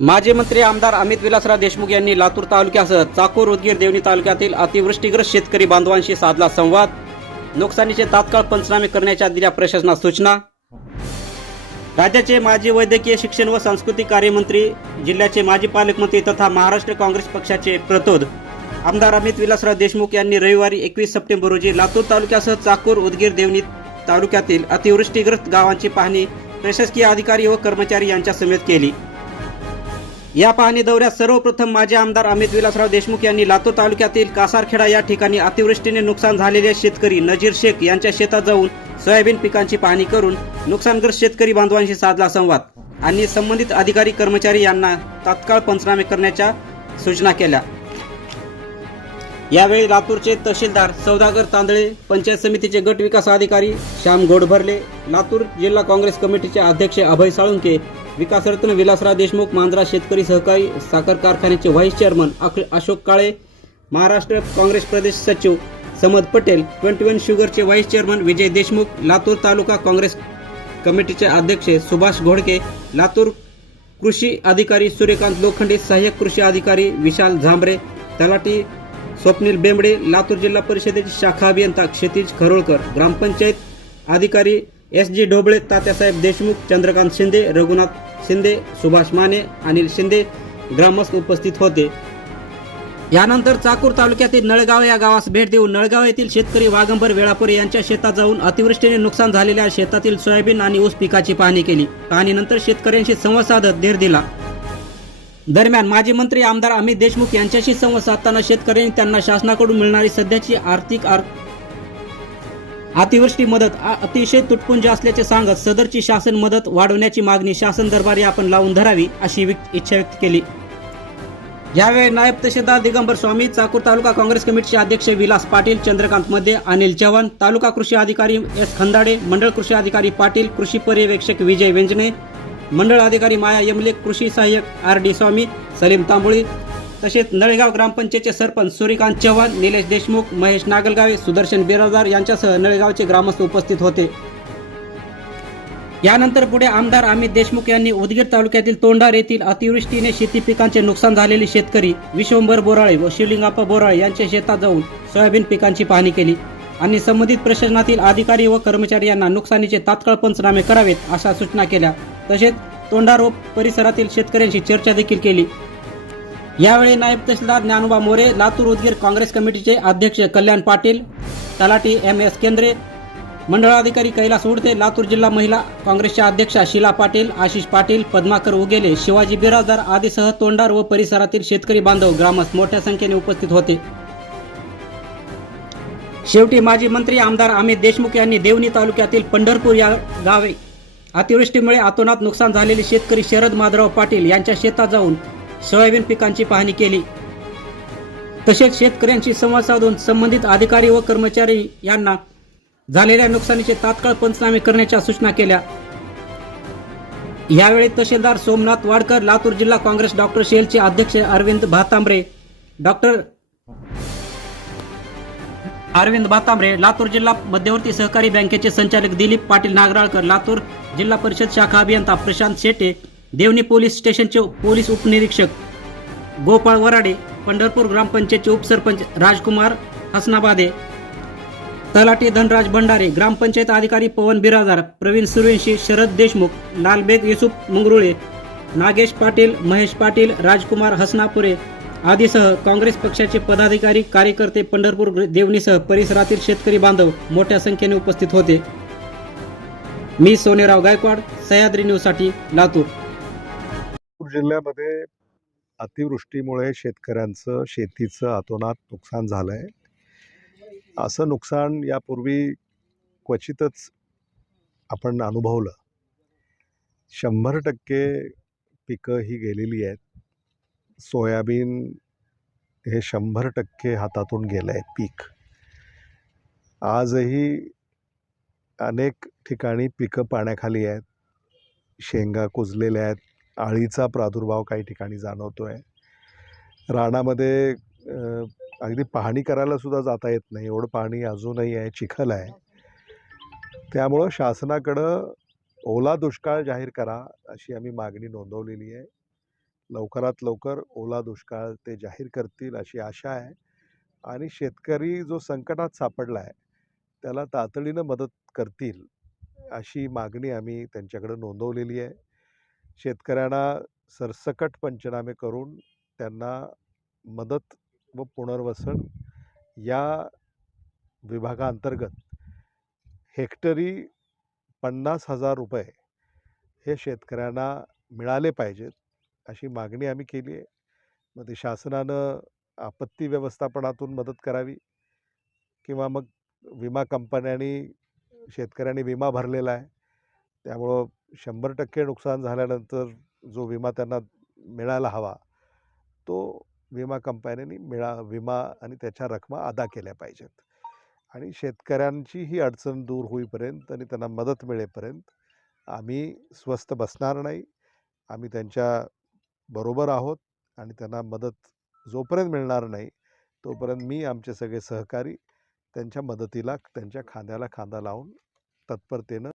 माजी मंत्री आमदार अमित विलासराव देशमुख यांनी लातूर तालुक्यासह चाकूर उदगीर देवणी तालुक्यातील अतिवृष्टीग्रस्त शेतकरी बांधवांशी साधला संवाद. नुकसानीचे तात्काळ पंचनामे करण्याच्या दिल्या प्रशासनास सूचना. राज्याचे माजी वैद्यकीय शिक्षण व सांस्कृतिक कार्यमंत्री जिल्ह्याचे माजी पालकमंत्री तथा महाराष्ट्र काँग्रेस पक्षाचे प्रतोद. आमदार अमित विलासराव देशमुख यांनी रविवारी एकवीस सप्टेंबर रोजी लातूर तालुक्यासह चाकूर उदगीर देवणी तालुक्यातील अतिवृष्टीग्रस्त गावांची पाहणी प्रशासकीय अधिकारी व कर्मचारी यांच्या समेत केली. या पाहणी दौऱ्यात सर्वप्रथम माजी आमदार अमित विलासराव देशमुख यांनी लातूर तालुक्यातील कासारखेडा या ठिकाणी अतिवृष्टीने नुकसान झालेले शेतकरी नजीर शेख यांच्या शेतात जाऊन सोयाबीन पिकांची पाहणी करून नुकसानग्रस्त शेतकरी बांधवांशी साधला संवाद आणि संबंधित अधिकारी कर्मचारी यांना तात्काळ पंचनामे करण्याच्या सूचना केल्या. यावेळी लातूरचे तहसीलदार सौदागर तांदळे पंचायत समितीचे गट विकास अधिकारी श्याम गोडभरले लातूर जिल्हा काँग्रेस कमिटीचे अध्यक्ष अभय साळुंके विकासरत्न विलासराव देशमुख मांजरा शेतकरी सहकारी साखर कारखान्याचे व्हाईस चेअरमन अशोक काळे महाराष्ट्र काँग्रेस प्रदेश सचिव समद पटेल ट्वेंटी वन शुगरचे व्हाईस चेअरमन विजय देशमुख लातूर तालुका काँग्रेस कमिटीचे अध्यक्ष सुभाष घोडके लातूर कृषी अधिकारी सूर्यकांत लोखंडे सहाय्यक कृषी अधिकारी विशाल झांबरे तलाठी स्वप्नील बेंबडे लातूर जिल्हा परिषदेचे शाखा अभियंता क्षितिज खरोळकर ग्रामपंचायत अधिकारी एस जी ढोबळे तात्यासाहेब देशमुख चंद्रकांत शिंदे रघुनाथ शिंदे सुभाष माने अनिल शिंदे ग्रामस्थ उपस्थित होते. यानंतर चाकूर तालुक्यातील नळगाव या गावास भेट देऊन नळगाव येथील शेतकरी वागंबर वेळापुरे यांच्या शेतात जाऊन अतिवृष्टीने नुकसान झालेल्या शेतातील सोयाबीन आणि ऊस पिकाची पाहणी केली पाहणीनंतर शेतकऱ्यांशी संवाद साधत धीर दिला. दरम्यान माजी मंत्री आमदार अमित देशमुख यांच्याशी संवाद साधताना शेतकऱ्यांनी त्यांना शासनाकडून मिळणारी सध्याची आर्थिक अतिवृष्टी मदत अतिशय तुटपुंज असल्याचे सांगत सदरची शासन मदत वाढवण्याची मागणी शासन दरबारी आपण लावून धरावी अशी इच्छा व्यक्त केली. यावेळी नायब तहसीलदार दिगंबर स्वामी चाकूर तालुका काँग्रेस कमिटीचे अध्यक्ष विलास पाटील चंद्रकांत मध्ये अनिल चव्हाण तालुका कृषी अधिकारी एस खंदाडे मंडळ कृषी अधिकारी पाटील कृषी पर्यवेक्षक विजय व्यंजने मंडळ अधिकारी माया यमले कृषी सहाय्यक आर डी स्वामी सलीम तांबोळी तसेच नळेगाव ग्रामपंचायतचे सरपंच सूर्यकांत चव्हाण निलेश देशमुख महेश नागलगावे सुदर्शन बिराजदार यांच्यासह नळेगावचे ग्रामस्थ उपस्थित होते. यानंतर पुढे आमदार अमित देशमुख यांनी उदगीर तालुक्यातील तोंडार येथील अतिवृष्टीने शेती पिकांचे नुकसान झालेले शेतकरी विश्वंभर बोराळे व शिवलिंगाप्पा बोराळे यांच्या शेतात जाऊन सोयाबीन पिकांची पाहणी केली आणि संबंधित प्रशासनातील अधिकारी व कर्मचारी यांना नुकसानीचे तात्काळ पंचनामे करावेत अशा सूचना केल्या. तसेच तोंडार व परिसरातील शेतकऱ्यांशी चर्चा देखील केली. यावेळी नायब तहसीलदार ज्ञानोबा मोरे लातूर उदगीर काँग्रेस कमिटीचे अध्यक्ष कल्याण पाटील तलाठी एम एस केंद्रे मंडळाधिकारी कैलास उडते लातूर जिल्हा महिला काँग्रेसच्या अध्यक्षा शिला पाटील आशिष पाटील पद्माकर उगेले शिवाजी बिराजदार आदीसह तोंडार व परिसरातील शेतकरी बांधव ग्रामस्थ मोठ्या संख्येने उपस्थित होते. शेवटी माजी मंत्री आमदार अमित देशमुख यांनी देवणी तालुक्यातील पंढरपूर या गावे अतिवृष्टीमुळे आतोनात नुकसान झालेले शेतकरी शरद माधवराव पाटील यांच्या शेतात जाऊन सोयाबीन पिकांची पाहणी केली. तसेच शेतकऱ्यांशी संवाद साधून संबंधित अधिकारी व कर्मचारी यांना झालेल्या नुकसानीचे तात्काळ पंचनामे करण्याच्या सूचना केल्या. यावेळी तहसीलदार सोमनाथ वाडकर लातूर जिल्हा काँग्रेस डॉक्टर शेलचे अध्यक्ष अरविंद भातांबरे डॉक्टर अरविंद भातांबरे लातूर जिल्हा मध्यवर्ती सहकारी बँकेचे संचालक दिलीप पाटील नागराळकर लातूर जिल्हा परिषद शाखा अभियंता प्रशांत शेटे देवणी पोलीस स्टेशनचे पोलीस उपनिरीक्षक गोपाळ वराडे पंढरपूर ग्रामपंचायतचे उपसरपंच राजकुमार हसनाबादे तलाठी धनराज भंडारे ग्रामपंचायत अधिकारी पवन बिराजदार प्रवीण सुरवेंशी शरद देशमुख लालबेग युसुफ मुंगरुळे नागेश पाटील महेश पाटील राजकुमार हसनापुरे आदीसह काँग्रेस पक्षाचे पदाधिकारी कार्यकर्ते पंढरपूर देवणीसह परिसरातील शेतकरी बांधव मोठ्या संख्येने उपस्थित होते. मी सोनेराव गायकवाड सह्याद्री न्यूजसाठी लातूर. नागपूर जिल्ह्यामध्ये अतिवृष्टीमुळे शेतकऱ्यांचं शेतीचं अतोनात नुकसान झालं आहे असं नुकसान यापूर्वी क्वचितच आपण अनुभवलं. शंभर टक्के पिकं ही गेलेली आहेत. सोयाबीन हे शंभर टक्के हातातून गेलं आहे पीक. आजही अनेक ठिकाणी पिकं पाण्याखाली आहेत. शेंगा कुजलेल्या आहेत. आळीचा प्रादुर्भाव काही ठिकाणी जाणवतो आहे रानामध्ये अगदी पाहणी करायलासुद्धा जाता येत नाही. एवढं पाणी अजूनही आहे चिखल आहे. त्यामुळं शासनाकडं ओला दुष्काळ जाहीर करा अशी आम्ही मागणी नोंदवलेली आहे. लवकरात लवकर ओला दुष्काळ ते जाहीर करतील अशी आशा आहे. आणि शेतकरी जो संकटात सापडला आहे त्याला तातडीनं मदत करतील अशी मागणी आम्ही त्यांच्याकडे नोंदवलेली आहे. शेतकऱ्यांना सरसकट पंचनामे करून त्यांना मदत व पुनर्वसन या विभागाअंतर्गत हेक्टरी पन्नास हजार रुपये हे शेतकऱ्यांना मिळाले पाहिजेत अशी मागणी आम्ही केली आहे. मग ते शासनानं आपत्ती व्यवस्थापनातून मदत करावी किंवा मग विमा कंपन्यांनी शेतकऱ्यांनी विमा भरलेला आहे त्यामुळं शंभर टक्के नुकसान झाल्यानंतर जो विमा त्यांना मिळायला हवा तो विमा कंपन्यांनी मिळा विमा आणि त्याच्या रकमा अदा केल्या पाहिजेत. आणि शेतकऱ्यांची ही अडचण दूर होईपर्यंत आणि त्यांना मदत मिळेपर्यंत आम्ही स्वस्त बसणार नाही. आम्ही त्यांच्या बरोबर आहोत आणि त्यांना मदत जोपर्यंत मिळणार नाही तोपर्यंत मी आमचे सगळे सहकारी त्यांच्या मदतीला त्यांच्या खांद्याला खांदा लावून तत्परतेनं